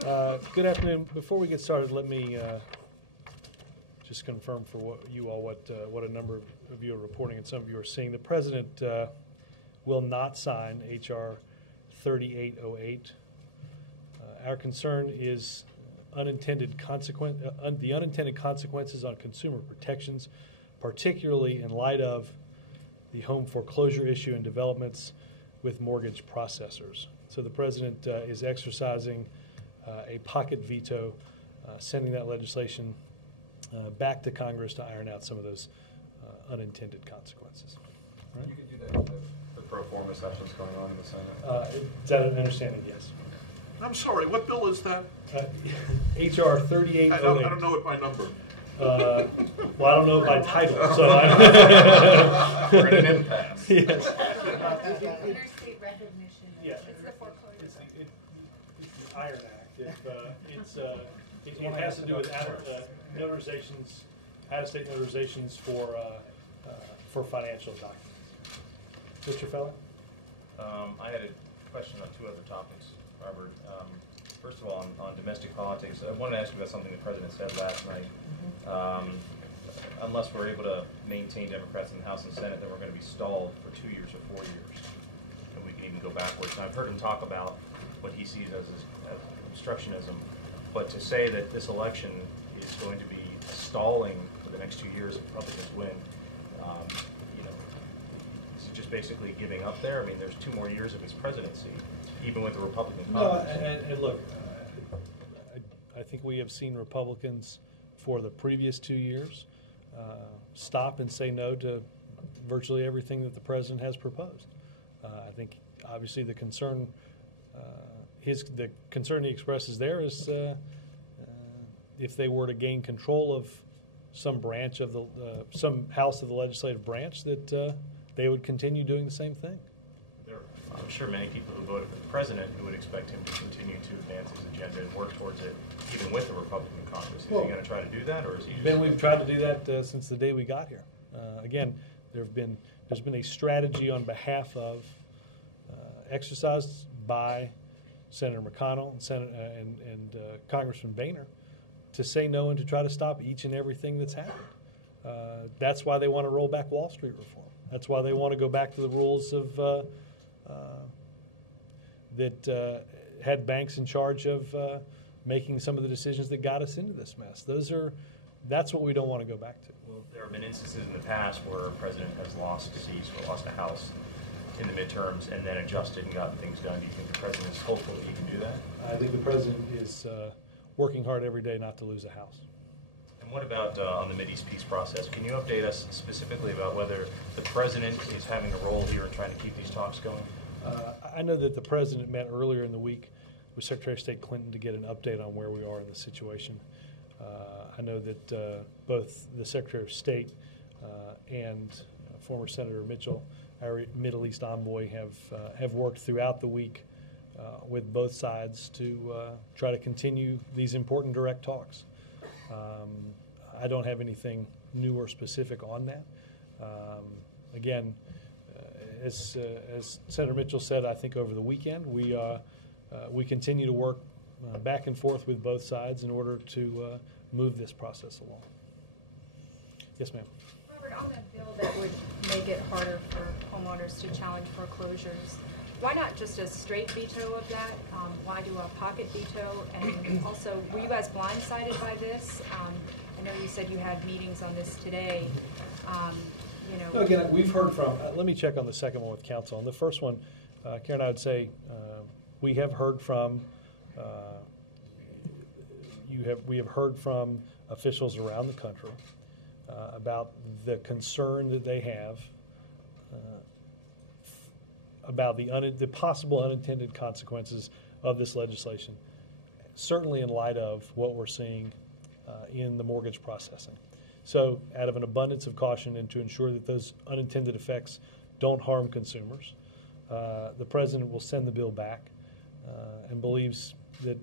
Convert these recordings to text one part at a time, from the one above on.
Good afternoon. Before we get started, let me just confirm for what a number of you are reporting and some of you are seeing. The President will not sign H.R. 3808. Our concern is the unintended consequences on consumer protections, particularly in light of the home foreclosure issue and developments with mortgage processors. So the President is exercising a pocket veto, sending that legislation back to Congress to iron out some of those unintended consequences. Right? You could do that with the pro forma sessions going on in the Senate. Is that an understanding? Yes. I'm sorry, what bill is that? H.R. 3808. I don't know it by number. Well, I don't know it by title, so we're in an impasse. Yes. Interstate recognition. Yeah. It's the foreclosure. It's the Iron Act. It has to do with notarizations, out-of-state notarizations for financial documents. Mr. Feller? I had a question on two other topics, Robert. First of all, on domestic politics, I wanted to ask you about something the President said last night. Unless we're able to maintain Democrats in the House and Senate, then we're going to be stalled for 2 years or 4 years. And we can even go backwards. And I've heard him talk about what he sees as obstructionism. But to say that this election is going to be stalling for the next 2 years if Republicans win, is it just basically giving up there? I mean, there's 2 more years of his presidency, even with the Republican Congress. No, and look, I think we have seen Republicans for the previous 2 years stop and say no to virtually everything that the President has proposed. I think obviously the concern the concern he expresses there is if they were to gain control of some branch of some house of the legislative branch, that they would continue doing the same thing. I'm sure many people who voted for the President who would expect him to continue to advance his agenda and work towards it, even with the Republican Congress. Is he going to try to do that, or is he? Ben, we've tried to do that since the day we got here. Again, there's been a strategy on behalf of exercised by Senator McConnell and Congressman Boehner to say no and to try to stop each and everything that's happened. That's why they want to roll back Wall Street reform. That's why they want to go back to the rules of that had banks in charge of making some of the decisions that got us into this mess. That's what we don't want to go back to. Well, there have been instances in the past where a president has lost seats or lost a house in the midterms and then adjusted and gotten things done. Do you think the president is hopeful that he can do that? I think the president is working hard every day not to lose a house. And what about on the Mideast peace process? Can you update us specifically about whether the president is having a role here in trying to keep these talks going? I know that the president met earlier in the week with Secretary of State Clinton to get an update on where we are in the situation. I know that both the Secretary of State and former Senator Mitchell, our Middle East envoy, have worked throughout the week with both sides to try to continue these important direct talks. I don't have anything new or specific on that. Again, as Senator Mitchell said, I think over the weekend, we continue to work back and forth with both sides in order to move this process along. Yes, ma'am. Robert, on that bill that would make it harder for homeowners to challenge foreclosures, why not just a straight veto of that? Why do a pocket veto? And also, were you guys blindsided by this? I know you said you had meetings on this today. No, again, we've heard from, let me check on the second one with counsel. On the first one, Karen, I would say we have heard from, we have heard from officials around the country about the concern that they have about the possible unintended consequences of this legislation, certainly in light of what we're seeing in the mortgage processing. So out of an abundance of caution and to ensure that those unintended effects don't harm consumers, the President will send the bill back and believes that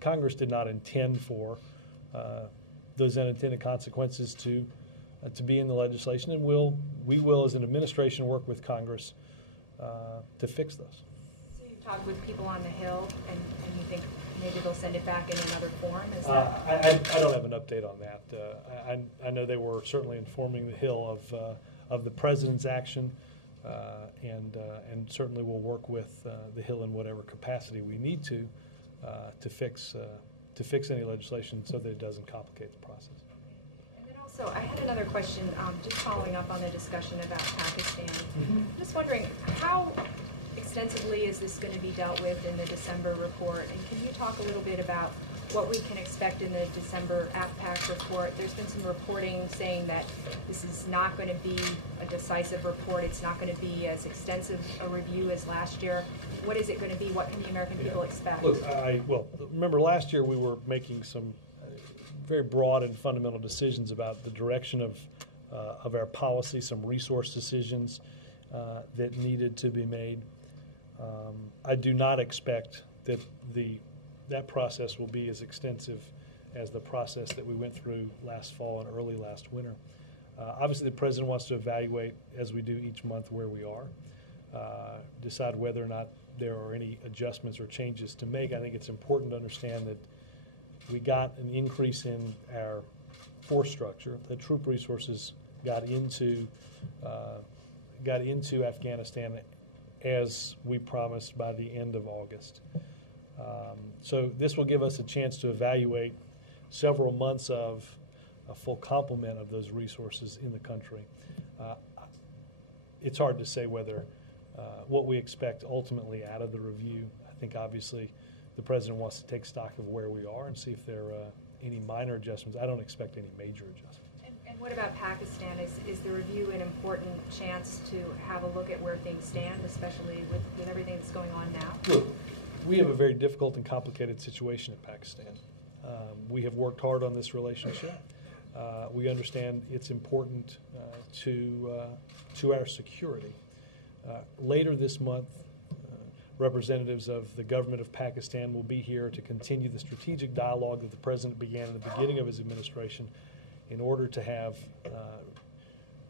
Congress did not intend for those unintended consequences to be in the legislation, and we will as an administration work with Congress to fix those. So you've talked with people on the Hill, and you think maybe they'll send it back in another form? Is I don't have an update on that. I know they were certainly informing the Hill of the president's action, and certainly we'll work with the Hill in whatever capacity we need to fix any legislation so that it doesn't complicate the process. And then also, I had another question, just following up on the discussion about Pakistan. I'm just wondering, how extensively is this going to be dealt with in the December report? And can you talk a little bit about what we can expect in the December AFPAC report? There's been some reporting saying that this is not going to be a decisive report. It's not going to be as extensive a review as last year. What is it going to be? What can the American people expect? Look, well, remember last year we were making some very broad and fundamental decisions about the direction of our policy, some resource decisions that needed to be made. I do not expect that that process will be as extensive as the process that we went through last fall and early last winter. Obviously, the president wants to evaluate, as we do each month, where we are, decide whether or not there are any adjustments or changes to make. I think it's important to understand that we got an increase in our force structure. The troop resources got into Afghanistan as we promised by the end of August. So this will give us a chance to evaluate several months of a full complement of those resources in the country. It's hard to say whether what we expect ultimately out of the review. I think obviously the president wants to take stock of where we are and see if there are any minor adjustments. I don't expect any major adjustments. And what about Pakistan? Is the review an important chance to have a look at where things stand, especially with everything that's going on now? Look, we have a very difficult and complicated situation in Pakistan. We have worked hard on this relationship. We understand it's important to our security. Later this month, representatives of the government of Pakistan will be here to continue the strategic dialogue that the president began in the beginning of his administration in order to have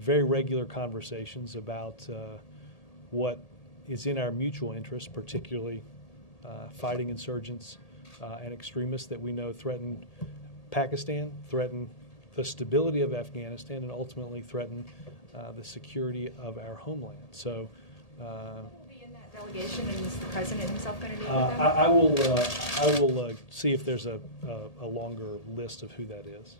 very regular conversations about what is in our mutual interest, particularly fighting insurgents and extremists that we know threaten Pakistan, threaten the stability of Afghanistan, and ultimately threaten the security of our homeland. So, who will be in that delegation, and is the president himself going to be with them? I will see if there's a longer list of who that is.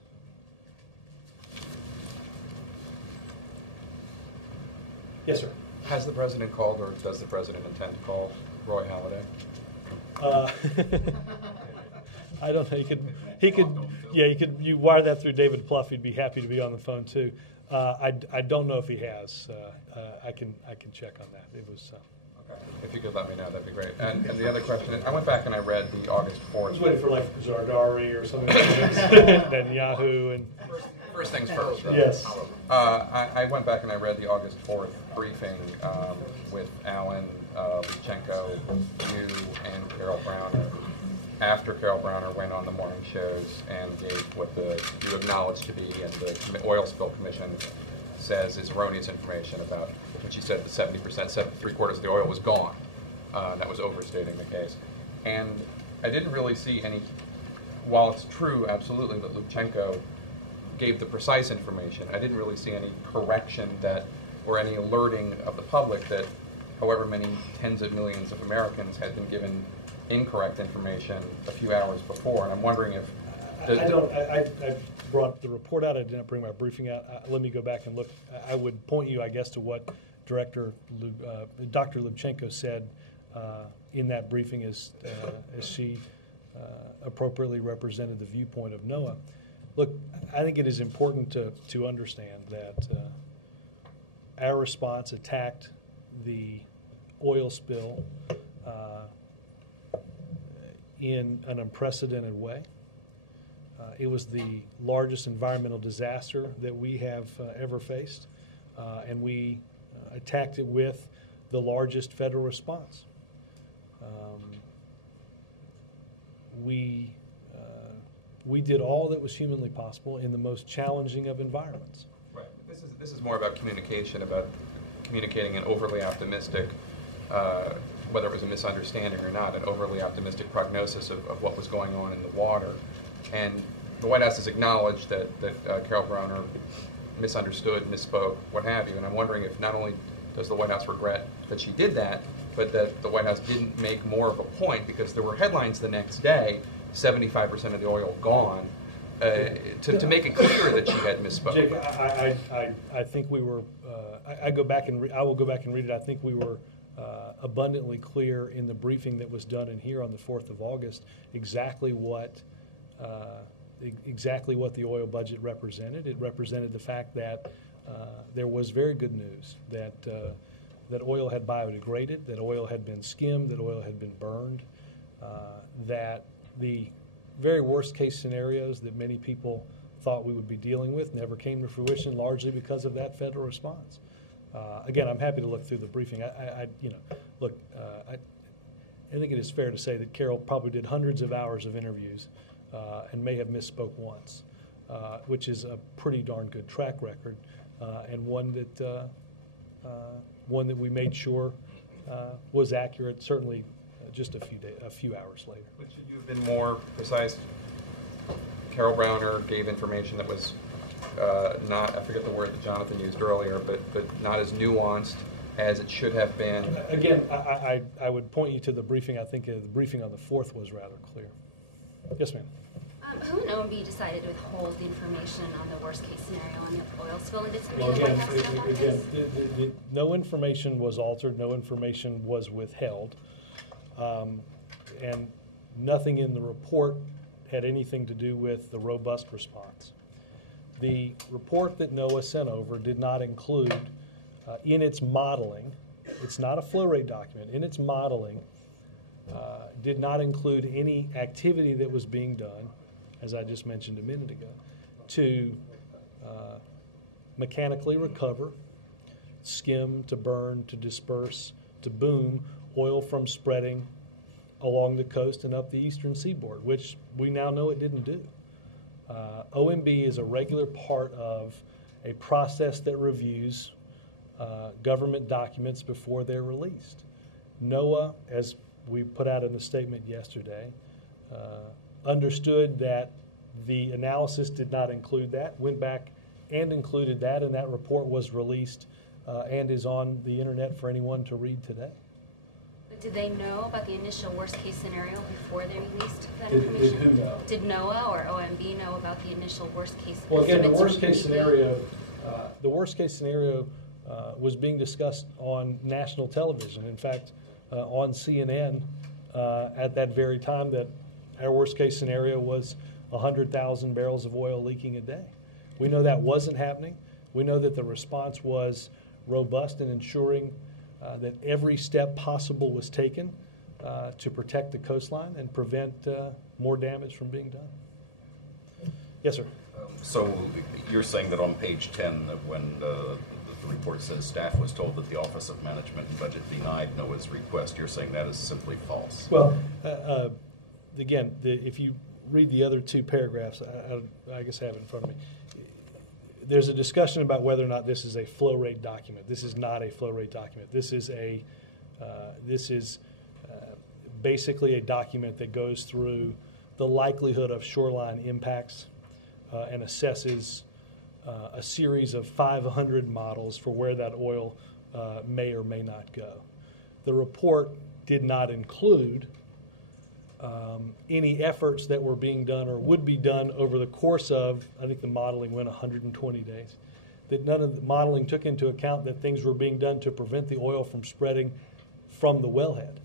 Yes, sir. Has the president called, or does the president intend to call Roy Halladay? I don't know. You wire that through David Plouffe. He'd be happy to be on the phone too. I don't know if he has. I can check on that. It was. Okay. If you could let me know, that'd be great. And the other question is, I went back and I read the August 4th. I was waiting for like Zardari or something like that, and Yahoo and. First things first. Yes. I went back and I read the August 4th briefing with Alan, Luchenko, you, and Carol Browner. After Carol Browner went on the morning shows and gave what you acknowledged to be, and the Oil Spill Commission says is erroneous information about what she said, the 70%, three-quarters of the oil was gone. That was overstating the case. And I didn't really see any, while it's true, absolutely, that Luchenko gave the precise information, I didn't really see any correction or any alerting of the public that however many tens of millions of Americans had been given incorrect information a few hours before. And I'm wondering if... I brought the report out. I didn't bring my briefing out. Let me go back and look. I would point you, I guess, to what Dr. Luchenko said in that briefing as she appropriately represented the viewpoint of NOAA. Look, I think it is important to understand that our response attacked the oil spill in an unprecedented way. It was the largest environmental disaster that we have ever faced, and we attacked it with the largest federal response. We did all that was humanly possible in the most challenging of environments. Right. This is more about communication, about communicating an overly optimistic whether it was a misunderstanding or not, an overly optimistic prognosis of what was going on in the water. And the White House has acknowledged that Carol Browner misunderstood, misspoke, what have you. And I'm wondering if not only does the White House regret that she did that, but that the White House didn't make more of a point, because there were headlines the next day, 75% of the oil gone, to make it clear that she had misspoken. Jake, I think we were, I will go back and read it. I think we were abundantly clear in the briefing that was done in here on the 4th of August exactly what the oil budget represented. It represented the fact that there was very good news that oil had biodegraded, that oil had been skimmed, that oil had been burned, that the very worst case scenarios that many people thought we would be dealing with never came to fruition, largely because of that federal response. Again, I'm happy to look through the briefing. I think it is fair to say that Carol probably did hundreds of hours of interviews and may have misspoke once, which is a pretty darn good track record, and one that we made sure was accurate, certainly just a few hours later. But should you have been more precise? Carol Browner gave information that was not, I forget the word that Jonathan used earlier, but not as nuanced as it should have been. Again, I would point you to the briefing. I think the briefing on the 4th was rather clear. Yes, ma'am. Who in OMB decided to withhold the information on the worst case scenario on the oil spill? And did somebody Well, in the White House know about this? No information was altered. No information was withheld. And nothing in the report had anything to do with the robust response. The report that NOAA sent over did not include, in its modeling, it's not a flow rate document, in its modeling, did not include any activity that was being done, as I just mentioned a minute ago, to mechanically recover, skim, to burn, to disperse, to boom oil from spreading along the coast and up the eastern seaboard, which we now know it didn't do. OMB is a regular part of a process that reviews government documents before they're released. NOAA, as we put out in the statement yesterday, understood that the analysis did not include that, went back and included that, and that report was released and is on the internet for anyone to read today. But did they know about the initial worst case scenario before they released that information? Did who know? Did NOAA or OMB know about the initial worst case? Well, again, the worst estimates case from scenario was being discussed on national television. In fact, on CNN at that very time, that our worst case scenario was 100,000 barrels of oil leaking a day. We know that wasn't happening. We know that the response was robust in ensuring that every step possible was taken to protect the coastline and prevent more damage from being done. Yes, sir. So you're saying that on page 10, when the report says staff was told that the Office of Management and Budget denied NOAA's request, you're saying that is simply false? Well, again, if you read the other two paragraphs, I guess I have it in front of me. There's a discussion about whether or not this is a flow rate document. This is not a flow rate document. This is basically a document that goes through the likelihood of shoreline impacts and assesses a series of 500 models for where that oil may or may not go. The report did not include any efforts that were being done or would be done over the course of, I think the modeling went 120 days, that none of the modeling took into account that things were being done to prevent the oil from spreading from the wellhead.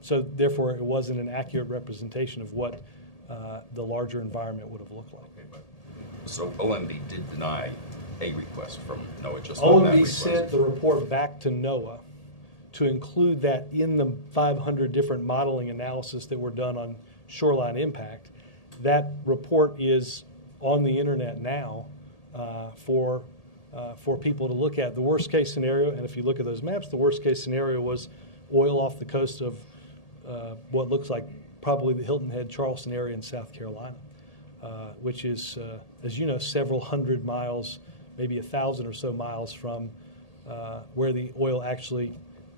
So therefore, it wasn't an accurate representation of what the larger environment would have looked like. Okay, but so OMB did deny a request from NOAA, just not that OMB request. sent the report back to NOAA to include that in the 500 different modeling analysis that were done on shoreline impact. That report is on the internet now for people to look at. The worst case scenario, and if you look at those maps, the worst case scenario was oil off the coast of what looks like probably the Hilton Head, Charleston area in South Carolina, which is, as you know, several hundred miles, maybe 1,000 or so miles from where the oil actually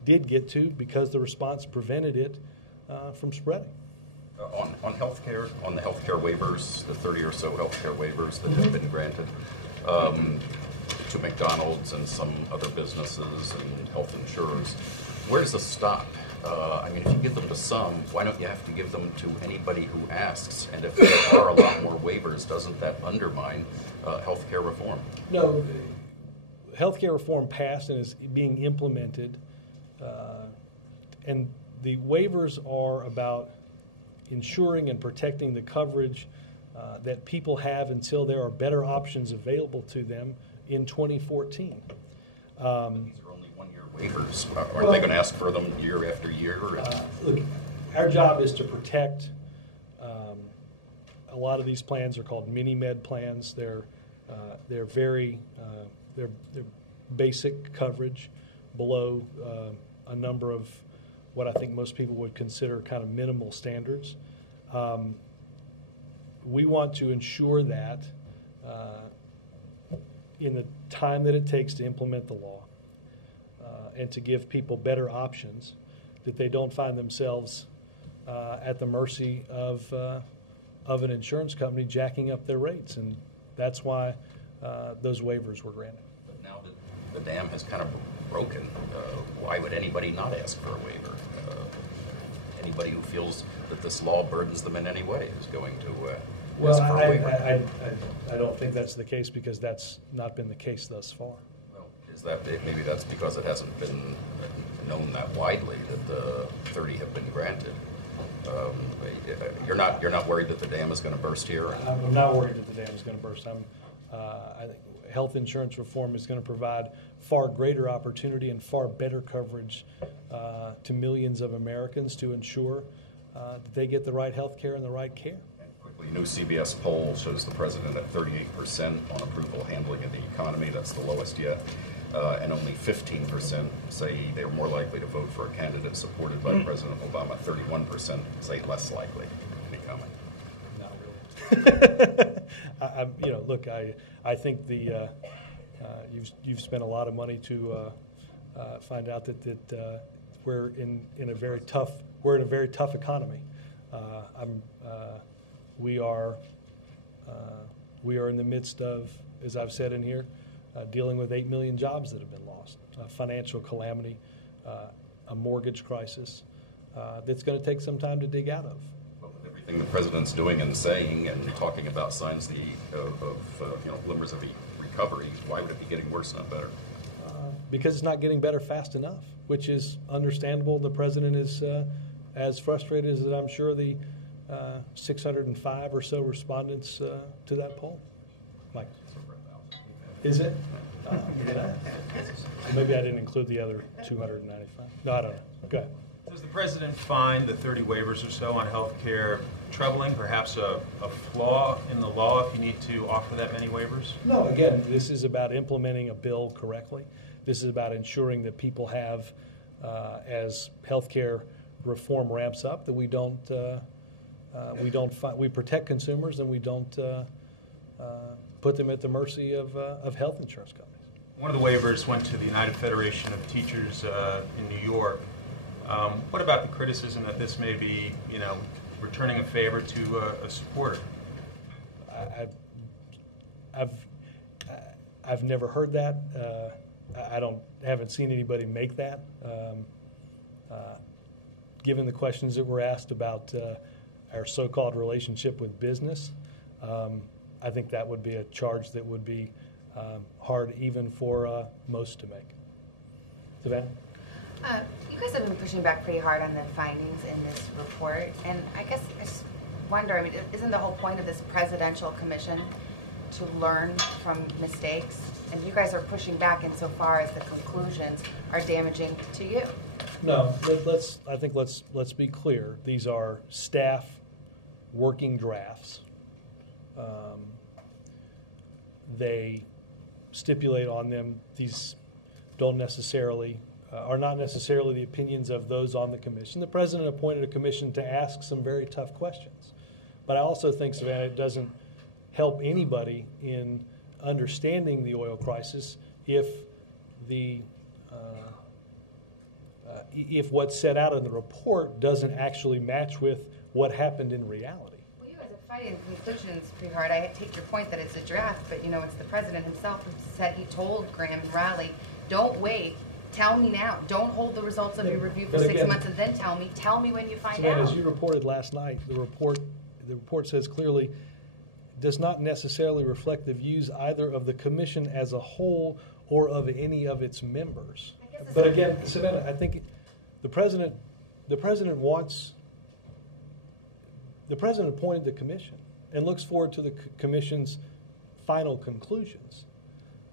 did get to because the response prevented it from spreading. On healthcare, on the healthcare waivers, the 30 or so healthcare waivers that have been granted to McDonald's and some other businesses and health insurers, where does this stop? I mean, if you give them to some, why don't you have to give them to anybody who asks? And if there are a lot more waivers, doesn't that undermine healthcare reform? No, healthcare reform passed and is being implemented, and the waivers are about ensuring and protecting the coverage that people have until there are better options available to them in 2014. These are only one-year waivers. Aren't they going to ask for them year after year? Look, our job is to protect. A lot of these plans are called mini-med plans. They're very they're basic coverage below a number of what I think most people would consider kind of minimal standards. We want to ensure that in the time that it takes to implement the law and to give people better options, that they don't find themselves at the mercy of an insurance company jacking up their rates. And that's why those waivers were granted. But now that the dam has kind of broken, why would anybody not ask for a waiver? Anybody who feels that this law burdens them in any way is going to ask for a waiver. I don't think that's the case because that's not been the case thus far. Well, is that maybe that's because it hasn't been known that widely that the 30 have been granted? You're not worried that the dam is going to burst here? I'm not worried that the dam is going to burst. I think health insurance reform is going to provide far greater opportunity and far better coverage to millions of Americans to ensure that they get the right health care and the right care. And quickly, new CBS poll shows the president at 38% on approval handling of the economy. That's the lowest yet. And only 15% say they're more likely to vote for a candidate supported by President Obama. 31% say less likely. Any comment? Not really. Look, I think you've spent a lot of money to find out that we're in a very tough economy. We are in the midst of, as I've said in here, dealing with 8 million jobs that have been lost, financial calamity, a mortgage crisis that's going to take some time to dig out of. Well, with everything the president's doing and saying and talking about signs of glimmers of recovery, why would it be getting worse, not better? Because it's not getting better fast enough, which is understandable. The president is as frustrated as I'm sure the 605 or so respondents to that poll. Mike. Is it? Maybe I didn't include the other 295. No, I don't know. Go ahead. Does the president find the 30 waivers or so on health care troubling, perhaps a flaw in the law if you need to offer that many waivers? No, again, this is about implementing a bill correctly. This is about ensuring that people have, as health care reform ramps up, that we protect consumers and we don't put them at the mercy of health insurance companies. One of the waivers went to the United Federation of Teachers in New York. What about the criticism that this may be, returning a favor to a supporter? I've never heard that. I haven't seen anybody make that. Given the questions that were asked about our so-called relationship with business, I think that would be a charge that would be hard even for most to make. Savannah? You guys have been pushing back pretty hard on the findings in this report, and I guess I just wonder, isn't the whole point of this presidential commission to learn from mistakes? And you guys are pushing back insofar as the conclusions are damaging to you. No, let's be clear. These are staff working drafts. They stipulate on them. These are not necessarily the opinions of those on the commission. The president appointed a commission to ask some very tough questions. But I also think, Savannah, it doesn't help anybody in understanding the oil crisis if the if what's set out in the report doesn't actually match with what happened in reality. Well, you guys are fighting conclusions pretty hard. I take your point that it's a draft, but you know, it's the president himself who said he told Graham and Raleigh, don't wait, tell me now. Don't hold the results of your review for 6 months and then tell me when you find out. As you reported last night, the report says clearly, does not necessarily reflect the views either of the commission as a whole or of any of its members. But again, Savannah, I think the president appointed the commission and looks forward to the commission's final conclusions.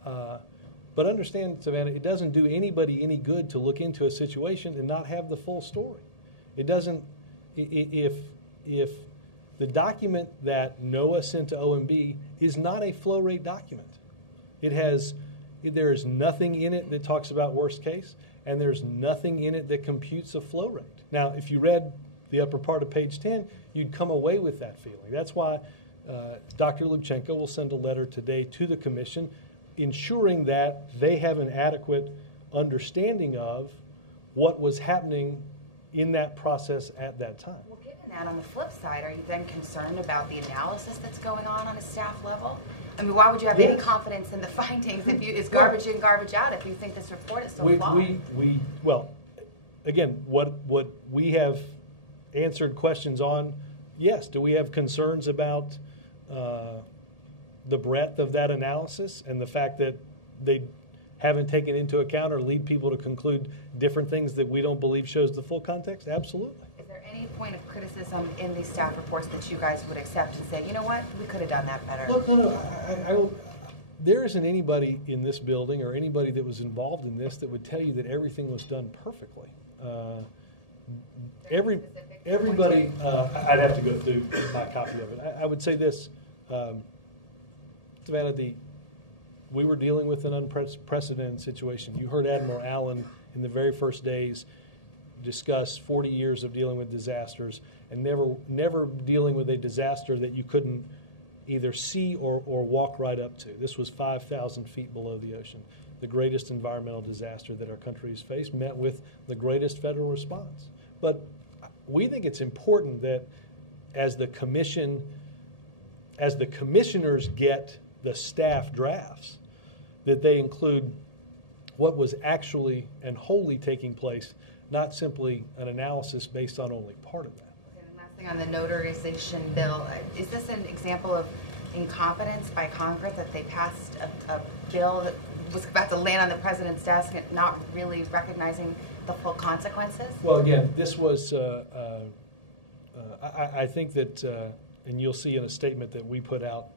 But understand, Savannah, it doesn't do anybody any good to look into a situation and not have the full story. It doesn't. If the document that NOAA sent to OMB is not a flow rate document, there is nothing in it that talks about worst case, and there's nothing in it that computes a flow rate. Now, if you read the upper part of page 10, you'd come away with that feeling. That's why Dr. Lubchenco will send a letter today to the commission ensuring that they have an adequate understanding of what was happening in that process at that time. Well, given that, on the flip side, are you then concerned about the analysis that's going on a staff level? I mean, why would you have any confidence in the findings if it's garbage in, garbage out, if you think this report is so flawed? Well, again, what we have answered questions on, yes. Do we have concerns about the breadth of that analysis and the fact that they haven't taken into account or lead people to conclude different things that we don't believe shows the full context? Absolutely. Is there any point of criticism in these staff reports that you guys would accept and say, you know what, we could have done that better? Look, no. There isn't anybody in this building or anybody that was involved in this that would tell you that everything was done perfectly. Everybody, I'd have to go through my copy of it. I would say this, Savannah, we were dealing with an unprecedented situation. You heard Admiral Allen in the very first days discuss 40 years of dealing with disasters and never dealing with a disaster that you couldn't either see or walk right up to. This was 5,000 feet below the ocean. The greatest environmental disaster that our country has faced, met with the greatest federal response. But we think it's important that as the commissioners get the staff drafts, that they include what was actually and wholly taking place, not simply an analysis based on only part of that. Okay, the last thing on the notarization bill, is this an example of incompetence by Congress that they passed a bill that was about to land on the president's desk and not really recognizing the full consequences? Well, again, this was, I think that, and you'll see in a statement that we put out,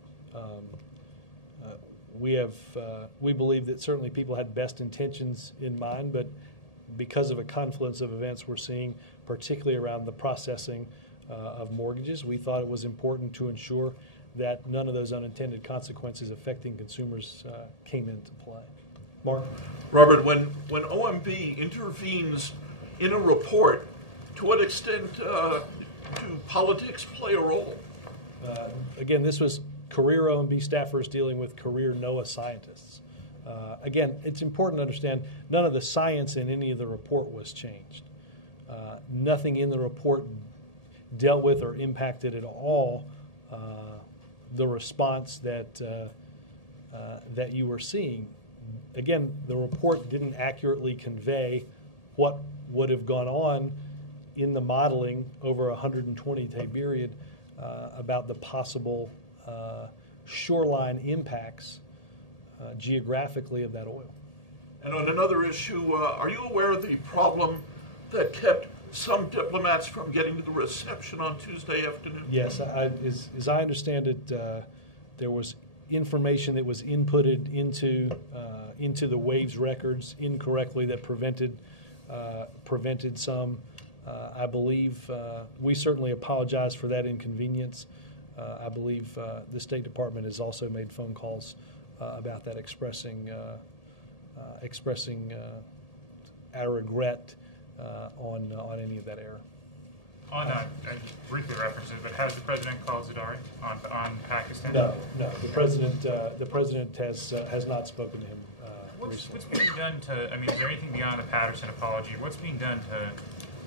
we believe that certainly people had best intentions in mind, but because of a confluence of events we're seeing, particularly around the processing of mortgages, we thought it was important to ensure that none of those unintended consequences affecting consumers came into play. Mark? Robert, when OMB intervenes in a report, to what extent do politics play a role? Again, this was career OMB staffers dealing with career NOAA scientists. Again, it's important to understand none of the science in any of the report was changed. Nothing in the report dealt with or impacted at all the response that you were seeing. Again, the report didn't accurately convey what would have gone on in the modeling over a 120-day period about the possible shoreline impacts geographically of that oil. And on another issue, are you aware of the problem that kept some diplomats from getting to the reception on Tuesday afternoon? Yes, as I understand it, there was information that was inputted into the Waves records incorrectly that prevented some. I believe we certainly apologize for that inconvenience. I believe the State Department has also made phone calls about that, expressing our regret on any of that error. I briefly referenced it, but has the president called Zardari on Pakistan? No. The president has not spoken to him. recently. What's being done to, I mean, is there anything beyond the Patterson apology? What's being done to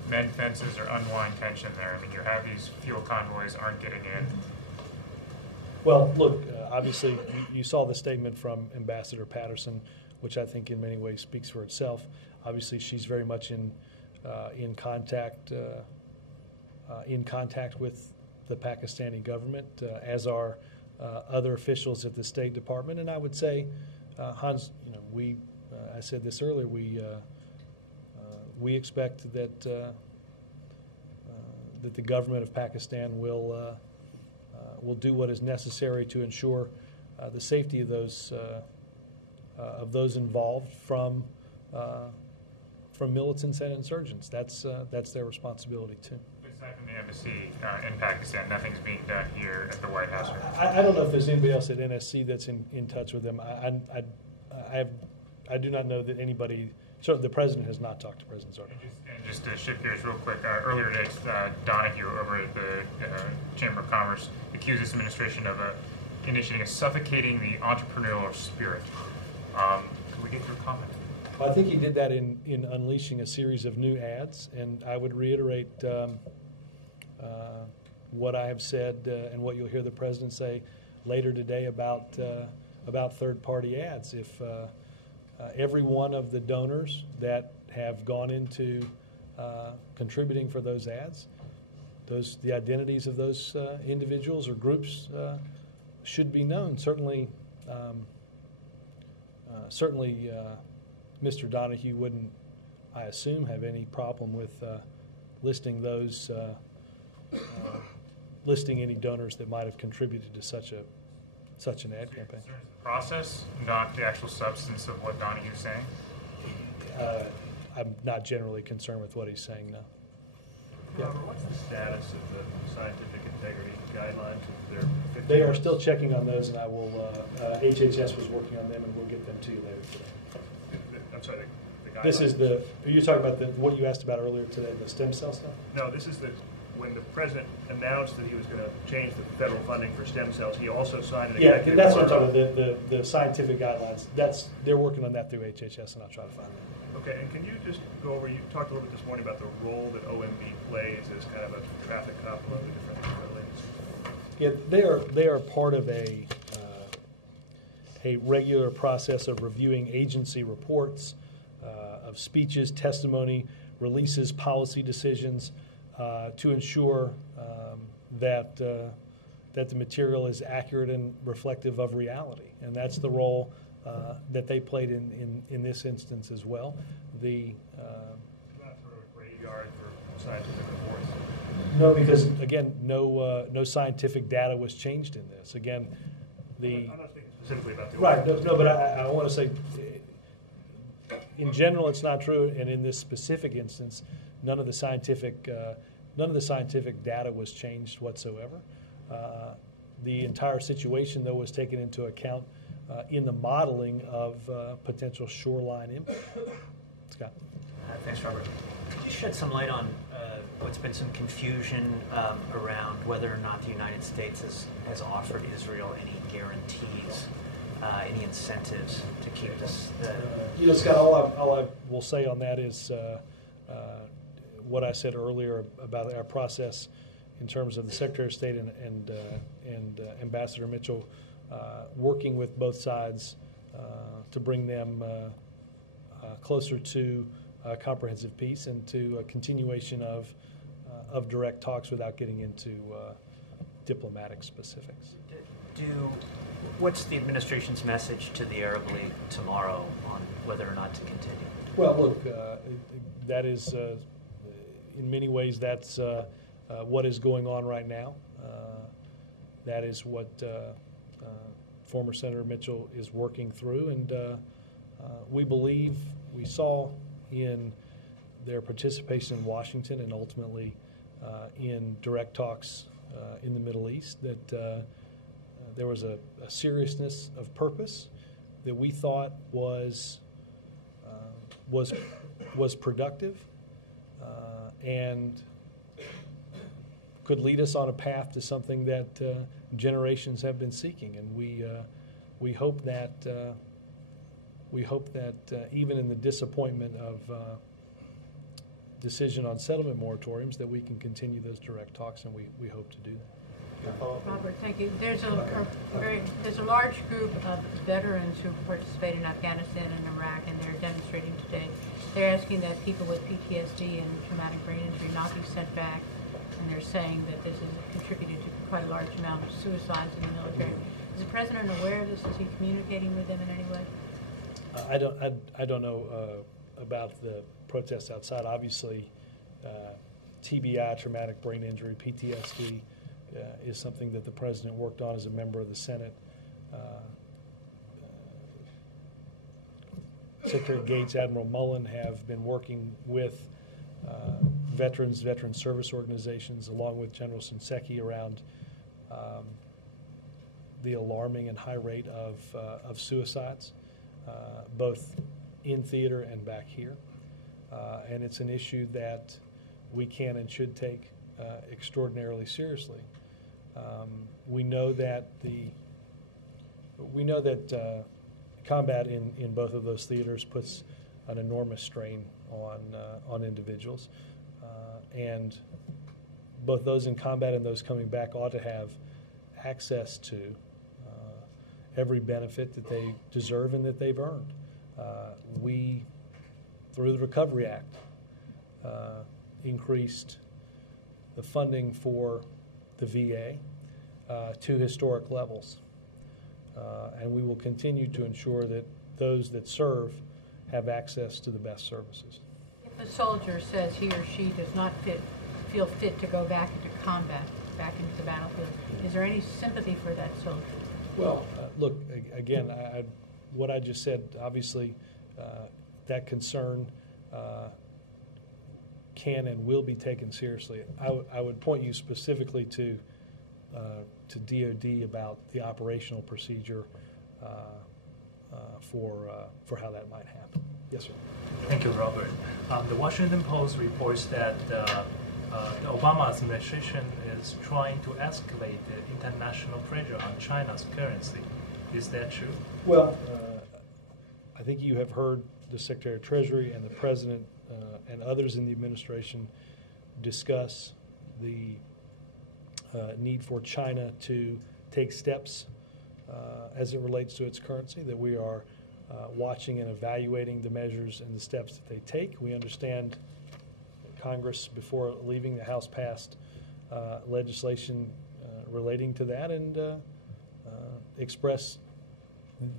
mend fences or unwind tension there? I mean, you have these fuel convoys aren't getting in. Well, look, obviously, you saw the statement from Ambassador Patterson, which I think in many ways speaks for itself. Obviously, she's very much in contact with the Pakistani government, as are other officials at the State Department. And I would say, Hans, you know, I said this earlier, we expect that that the government of Pakistan will do what is necessary to ensure the safety of those involved from militants and insurgents. That's their responsibility too. Aside from the embassy in Pakistan, nothing's being done here at the White House. I don't know if there's anybody else at NSC that's in touch with them. I do not know that anybody. Certainly, the president has not talked to President Zardar. And just to shift gears real quick, earlier today, Donahue over at the Chamber of Commerce accused this administration of initiating a suffocating the entrepreneurial spirit. Could we get your comment? Well, I think he did that in unleashing a series of new ads, and I would reiterate what I have said and what you'll hear the president say later today about third-party ads. If every one of the donors that have gone into contributing for those ads, the identities of those individuals or groups should be known. Certainly, Mr. Donahue wouldn't, I assume, have any problem with listing those, listing any donors that might have contributed to such an ad campaign. The process, not the actual substance of what Donahue's saying? I'm not generally concerned with what he's saying, no. Yeah. What's the status of the scientific integrity guidelines? They are still checking on those, and I will. HHS was working on them, and we'll get them to you later today. I'm sorry, the guidelines. This is the. Are you talking about what you asked about earlier today, the stem cell stuff? No, this is when the president announced that he was going to change the federal funding for stem cells. He also signed an executive that's what I'm order. talking about. The scientific guidelines. They're working on that through HHS, and I'll try to find that. Okay, and can you just go over, you talked a little bit this morning about the role that OMB plays as kind of a traffic cop among the different lanes. Yeah, they are part of a regular process of reviewing agency reports, of speeches, testimony, releases, policy decisions, to ensure that the material is accurate and reflective of reality, and that's the role that they played in this instance as well. Not sort of a graveyard for scientific reports. No, because again, no scientific data was changed in this. Again, I'm not speaking specifically about the right. No, but I want to say, in general, it's not true, and in this specific instance, none of the scientific data was changed whatsoever. The entire situation, though, was taken into account in the modeling of potential shoreline impact. Scott. Thanks, Robert. Could you shed some light on what's been some confusion around whether or not the United States has offered Israel any guarantees, any incentives to keep this? Scott, all I will say on that is what I said earlier about our process in terms of the Secretary of State and Ambassador Mitchell working with both sides to bring them closer to comprehensive peace and to a continuation of direct talks without getting into diplomatic specifics. What's the administration's message to the Arab League tomorrow on whether or not to continue? Well, look, that is in many ways that's what is going on right now. That is what former Senator Mitchell is working through, and we saw in their participation in Washington and ultimately in direct talks in the Middle East that there was a seriousness of purpose that we thought was productive and could lead us on a path to something that generations have been seeking, and we hope that we hope that even in the disappointment of decision on settlement moratoriums, that we can continue those direct talks, and we hope to do that. Robert, thank you. There's a large group of veterans who participate in Afghanistan and Iraq, and they're demonstrating today. They're asking that people with PTSD and traumatic brain injury not be sent back, and they're saying that this has contributed to quite a large amount of suicides in the military. Is the president aware of this? Is he communicating with them in any way? I don't know about the protests outside. Obviously, TBI, traumatic brain injury, PTSD, is something that the president worked on as a member of the Senate. Secretary Gates, Admiral Mullen have been working with veteran service organizations, along with General Shinseki, around the alarming and high rate of suicides, both in theater and back here. And it's an issue that we can and should take extraordinarily seriously. We know that combat in both of those theaters puts an enormous strain on individuals, and both those in combat and those coming back ought to have access to every benefit that they deserve and that they've earned. We, through the Recovery Act, increased the funding for the VA to historic levels. And we will continue to ensure that those that serve have access to the best services. If a soldier says he or she does not feel fit to go back into combat, back into the battlefield, is there any sympathy for that soldier? Well, look, again, what I just said, obviously, that concern can and will be taken seriously. I would point you specifically to DOD about the operational procedure for how that might happen. Yes, sir. Thank you, Robert. The Washington Post reports that the Obama administration is trying to escalate the international pressure on China's currency. Is that true? Well, I think you have heard the Secretary of Treasury and the President and others in the administration discuss the need for China to take steps as it relates to its currency, that we are watching and evaluating the measures and the steps that they take. We understand Congress, before leaving the House, passed legislation relating to that, and expressed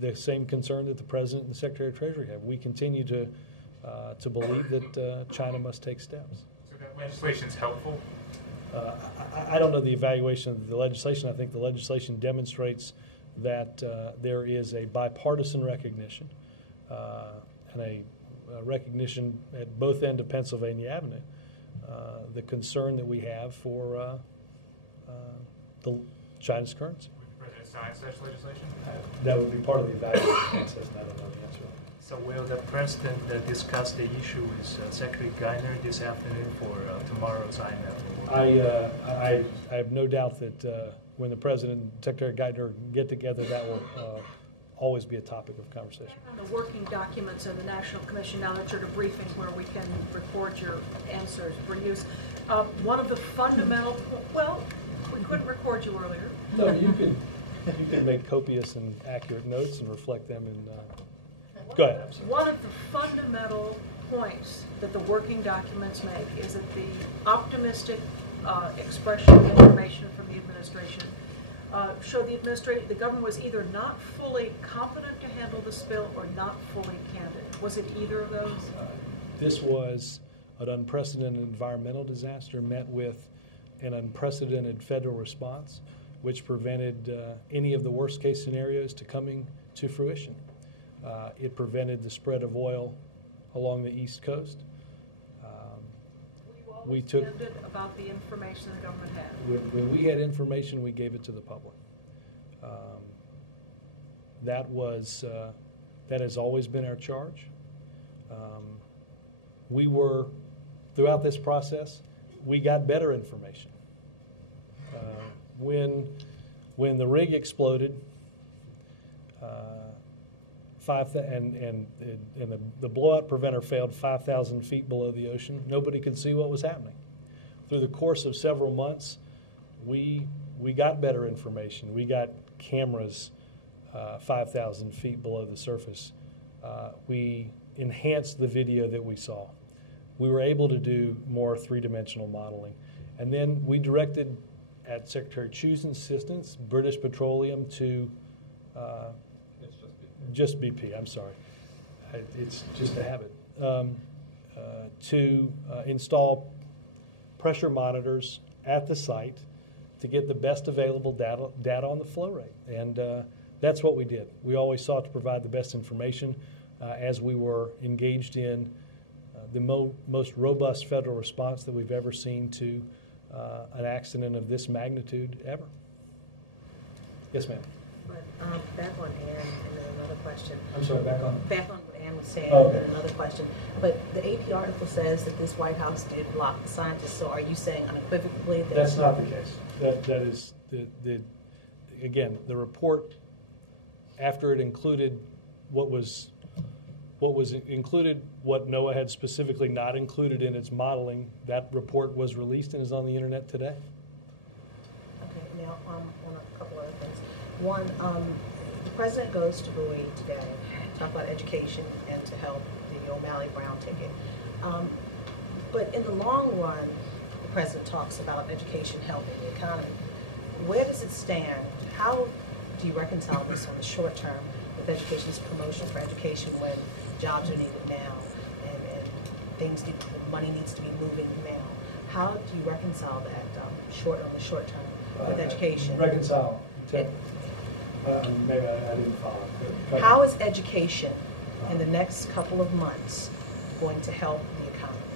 the same concern that the President and the Secretary of Treasury have. We continue to believe that China must take steps. So that legislation is helpful? I don't know the evaluation of the legislation. I think the legislation demonstrates that there is a bipartisan recognition and a recognition at both ends of Pennsylvania Avenue, the concern that we have for China's currency. Would the President sign such legislation? That would be part of the evaluation process, and I don't know the answer. So will the President discuss the issue with Secretary Geithner this afternoon for tomorrow's IMF? I have no doubt that when the President and Secretary Geithner get together, that will always be a topic of conversation. On the working documents of the National Commission, now that you're at a briefing where we can record your answers for use, one of the fundamental, well, we couldn't record you earlier. No, you can make copious and accurate notes and reflect them in. Go ahead. One of the fundamental points that the working documents make is that the optimistic expression of information from the administration showed the government was either not fully competent to handle the spill or not fully candid. Was it either of those? This was an unprecedented environmental disaster met with an unprecedented federal response, which prevented any of the worst case scenarios to coming to fruition. It prevented the spread of oil along the East Coast. We took about the information the government had. When we had information, we gave it to the public. That has always been our charge. We were, throughout this process, we got better information. When the rig exploded, the blowout preventer failed 5,000 feet below the ocean. Nobody could see what was happening. Through the course of several months, we got better information. We got cameras 5,000 feet below the surface. We enhanced the video that we saw. We were able to do more three-dimensional modeling. And then we directed, at Secretary Chu's insistence, British Petroleum to just BP, I'm sorry. It's just a habit. To install pressure monitors at the site to get the best available data on the flow rate. And that's what we did. We always sought to provide the best information as we were engaged in the most robust federal response that we've ever seen to an accident of this magnitude ever. Yes, ma'am. But back on Ann, and then another question. I'm sorry, back on what Ann was saying, okay. And then another question. But the AP article says that this White House did block the scientists, so are you saying unequivocally that... That's not the case. That is, again, the report, after it included what included what NOAA had specifically not included in its modeling, that report was released and is on the internet today. Okay, now on a couple other things. One, the president goes to Bowie today to talk about education and to help the O'Malley Brown ticket. But in the long run, the president talks about education helping the economy. Where does it stand? How do you reconcile this on the short term with education's promotion for education when jobs are needed now and money needs to be moving now? How do you reconcile that on the short term with education? Reconcile. Maybe I didn't follow. How is education in the next couple of months going to help the economy?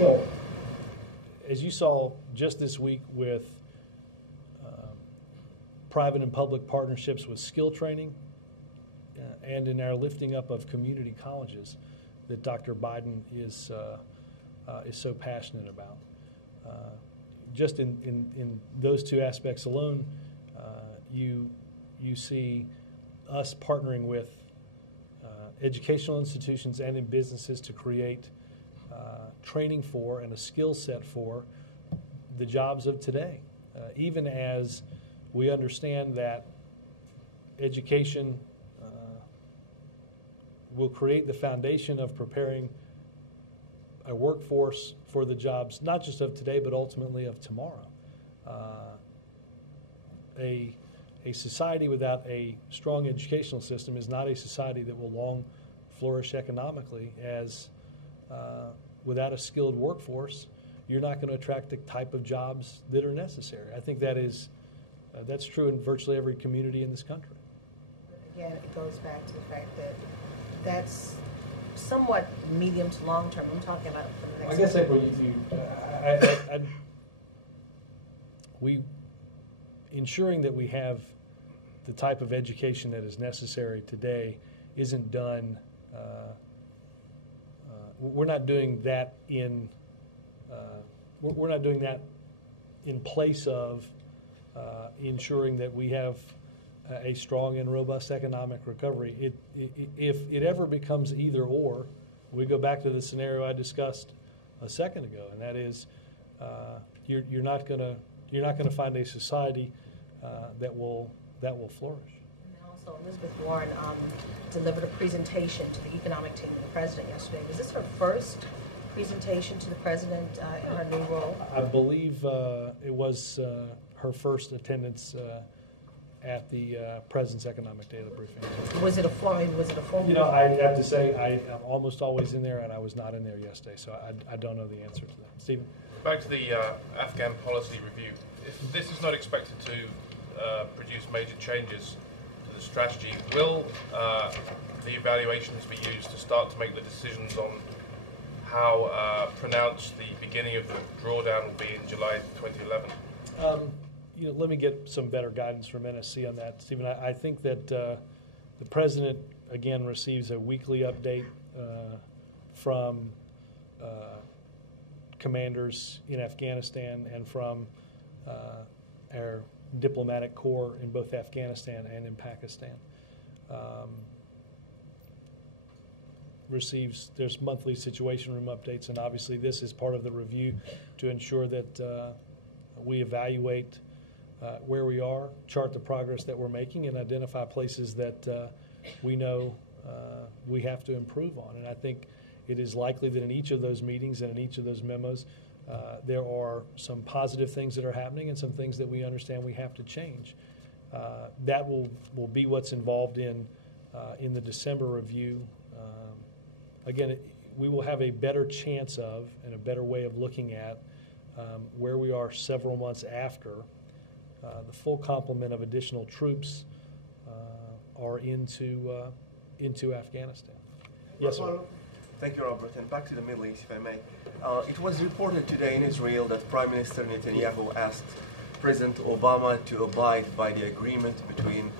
Well, as you saw just this week with private and public partnerships with skill training and in our lifting up of community colleges that Dr. Biden is so passionate about. Just in those two aspects alone, you see us partnering with educational institutions and in businesses to create training for and a skill set for the jobs of today. Even as we understand that education will create the foundation of preparing a workforce for the jobs, not just of today, but ultimately of tomorrow. A society without a strong educational system is not a society that will long flourish economically, as without a skilled workforce, you're not going to attract the type of jobs that are necessary. I think that's true in virtually every community in this country. Again, it goes back to the fact that that's somewhat medium to long term. I'm talking about for the next. I guess, April, ensuring that we have the type of education that is necessary today isn't done. We're not doing that in. We're not doing that in place of ensuring that we have a strong and robust economic recovery. If it ever becomes either or, we go back to the scenario I discussed a second ago, and that is you're not going to find a society that will flourish. And also, Elizabeth Warren delivered a presentation to the economic team of the president yesterday. Was this her first presentation to the president in her new role? I believe it was her first attendance at the President's Economic Daily Briefing. Was it a formal? You know, I have to say I'm almost always in there, and I was not in there yesterday, so I don't know the answer to that. Stephen? Back to the Afghan policy review. If this is not expected to produce major changes to the strategy, will the evaluations be used to start to make the decisions on how pronounced the beginning of the drawdown will be in July 2011? Let me get some better guidance from NSC on that, Stephen. I think that the President, again, receives a weekly update from commanders in Afghanistan and from our diplomatic corps in both Afghanistan and in Pakistan. there's monthly situation room updates, and obviously this is part of the review to ensure that we evaluate where we are, chart the progress that we're making, and identify places that we know we have to improve on. And I think it is likely that in each of those meetings and in each of those memos, there are some positive things that are happening and some things that we understand we have to change. That will be what's involved in the December review. Again, we will have a better chance of and a better way of looking at where we are several months after the full complement of additional troops are into Afghanistan. Yes, sir. Thank you, Robert. And back to the Middle East, if I may. It was reported today in Israel that Prime Minister Netanyahu asked President Obama to abide by the agreement between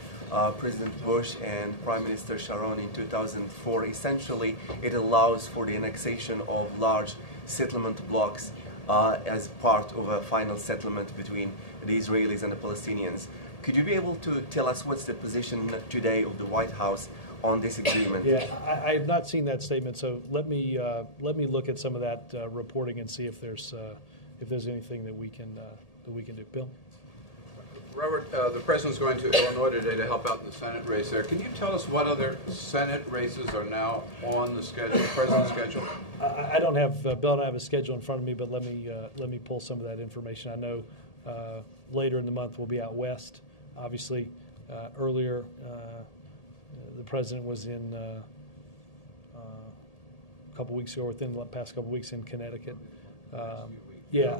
President Bush and Prime Minister Sharon in 2004. Essentially, it allows for the annexation of large settlement blocks as part of a final settlement between the Israelis and the Palestinians. Could you be able to tell us what's the position today of the White House on this agreement? Yeah, I have not seen that statement, so let me look at some of that reporting and see if there's anything that we can do. Bill. Robert, the President's going to Illinois today to help out in the Senate race there. Can you tell us what other Senate races are now on the schedule, President's schedule? I don't have, Bill, I don't have a schedule in front of me, but let me pull some of that information. I know later in the month we'll be out west. Obviously, earlier the President was in a couple weeks ago, within the past couple weeks in Connecticut. Yeah,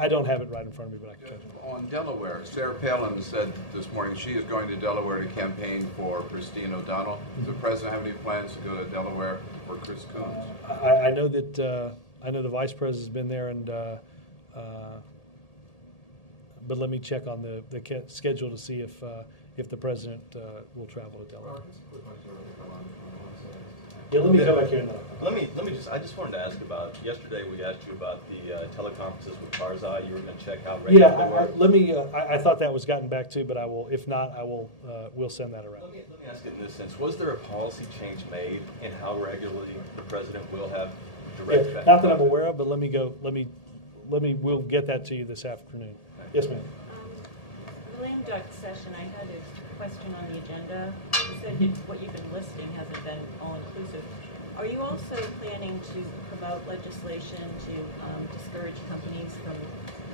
I don't have it right in front of me, but I can catch it. On Delaware, Sarah Palin said this morning she is going to Delaware to campaign for Christine O'Donnell. Does the President have any plans to go to Delaware for Chris Coons? I know that I know the Vice President's been there, and but let me check on the schedule to see if the President will travel to Delaware. Yeah, let me go back here and I just wanted to ask about, yesterday we asked you about the teleconferences with Karzai. You were going to check how regular they were. Let me, I thought that was gotten back to, but I will, if not, we'll send that around. Let me ask it in this sense. Was there a policy change made in how regularly the President will have direct Yeah, not that I'm aware of, but we'll get that to you this afternoon. Yes, ma'am. The lame duck session, I had a question on the agenda. You said what you've been listing hasn't been all-inclusive. Are you also planning to promote legislation to discourage companies from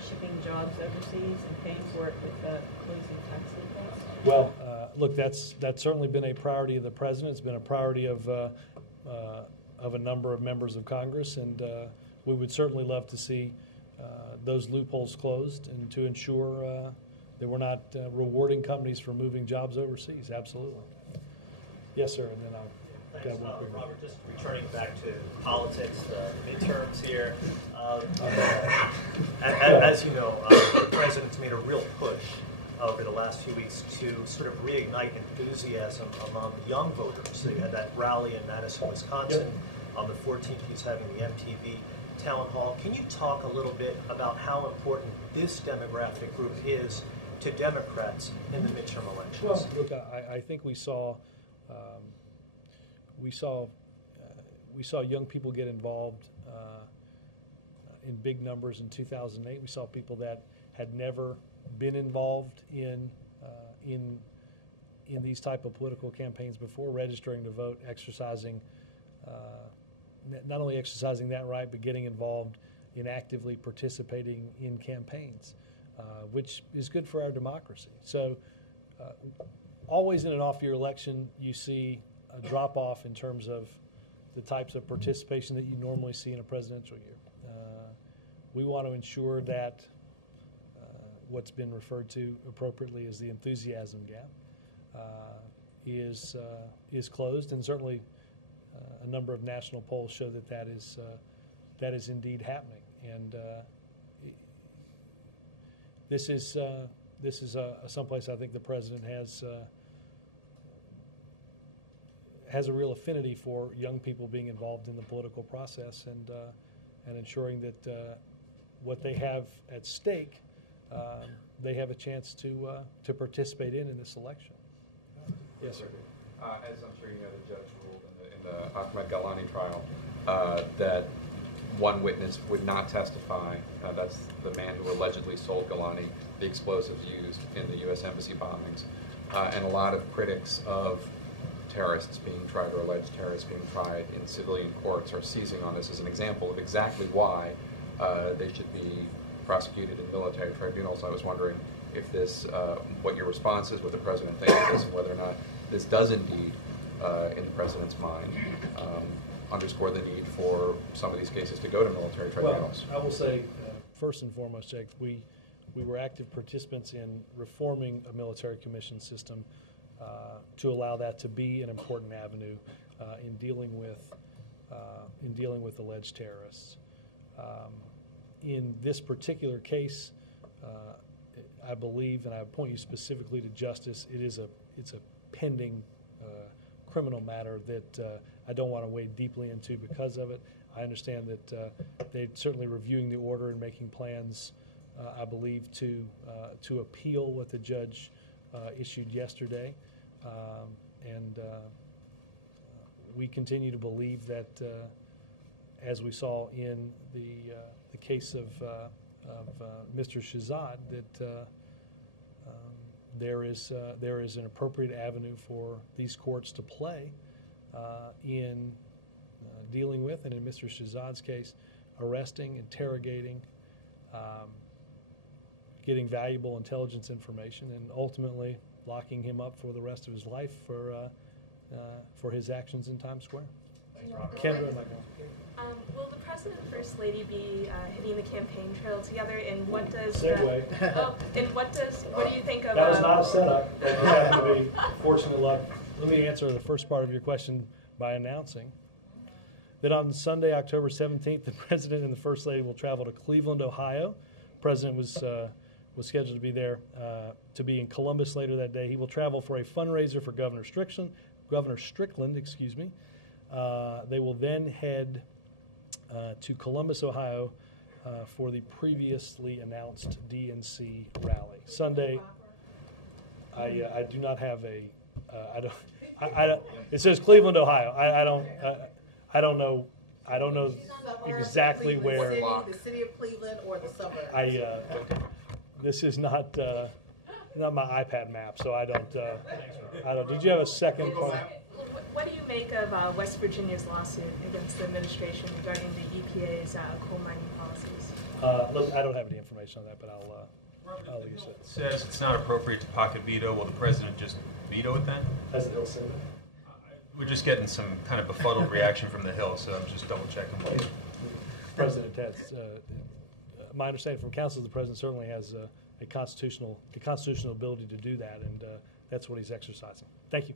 shipping jobs overseas and paying for it with closing tax loopholes? Well, look, that's certainly been a priority of the President. It's been a priority of a number of members of Congress, and we would certainly love to see those loopholes closed and to ensure that we're not rewarding companies for moving jobs overseas. Absolutely. Yes, sir. And then I'll Thanks, Robert. Just returning back to politics, midterms here. As you know, the President's made a real push over the last few weeks to sort of reignite enthusiasm among young voters. So you had that rally in Madison, Wisconsin. On the 14th, he's having the MTV Town Hall. Can you talk a little bit about how important this demographic group is to Democrats in the midterm elections? Well, look, I think we saw young people get involved in big numbers in 2008. We saw people that had never been involved in these type of political campaigns before, registering to vote, exercising, not only exercising that right, but getting involved in actively participating in campaigns, which is good for our democracy. So always in an off-year election, you see a drop-off in terms of the types of participation that you normally see in a presidential year. We want to ensure that what's been referred to appropriately as the enthusiasm gap is closed, and certainly a number of national polls show that is indeed happening. And this is someplace I think the President has a real affinity for young people being involved in the political process and ensuring that what they have at stake, they have a chance to participate in this election. Yes, sir. As I'm sure you know, the judge ruled in the Ahmed Galani trial that one witness would not testify. That's the man who allegedly sold Galani the explosives used in the U.S. Embassy bombings. And a lot of critics of terrorists being tried or alleged terrorists being tried in civilian courts are seizing on this as an example of exactly why they should be prosecuted in military tribunals. I was wondering if this, what your response is, what the President thinks of this, and whether or not this does indeed, in the President's mind, underscore the need for some of these cases to go to military tribunals. Well, I will say, first and foremost, Jake, we were active participants in reforming a military commission system to allow that to be an important avenue in dealing with alleged terrorists. In this particular case, I believe, and I point you specifically to justice, it's a pending criminal matter that I don't want to wade deeply into because of it. I understand that they're certainly reviewing the order and making plans, I believe, to appeal what the judge issued yesterday. And we continue to believe that, as we saw in the case of Mr. Shahzad, that there is an appropriate avenue for these courts to play in dealing with, and in Mr. Shahzad's case, arresting, interrogating, getting valuable intelligence information, and ultimately locking him up for the rest of his life for his actions in Times Square. Kendra, will the President and First Lady be hitting the campaign trail together? And what does Segue. What do you think of? That was not a setup. That just happened to be fortunate luck. Let me answer the first part of your question by announcing that on Sunday, October 17th, the President and the First Lady will travel to Cleveland, Ohio. The President was scheduled to be there, to be in Columbus later that day. He will travel for a fundraiser for Governor Strickland, excuse me. They will then head to Columbus, Ohio, for the previously announced DNC rally. Sunday, I do not have a. It says Cleveland, Ohio. I don't know. I don't know exactly where. The city of Cleveland or the suburb. This is not my iPad map, so I don't. Did you have a second point? What do you make of West Virginia's lawsuit against the administration regarding the EPA's coal mining policies? Look, I don't have any information on that, but I'll use it. It says it's not appropriate to pocket veto. Will the President just veto it then? Has the Hill said that? We're just getting some kind of befuddled reaction from the Hill, so I'm just double checking. President has, my understanding from counsel, the President certainly has a constitutional ability to do that, and that's what he's exercising. Thank you.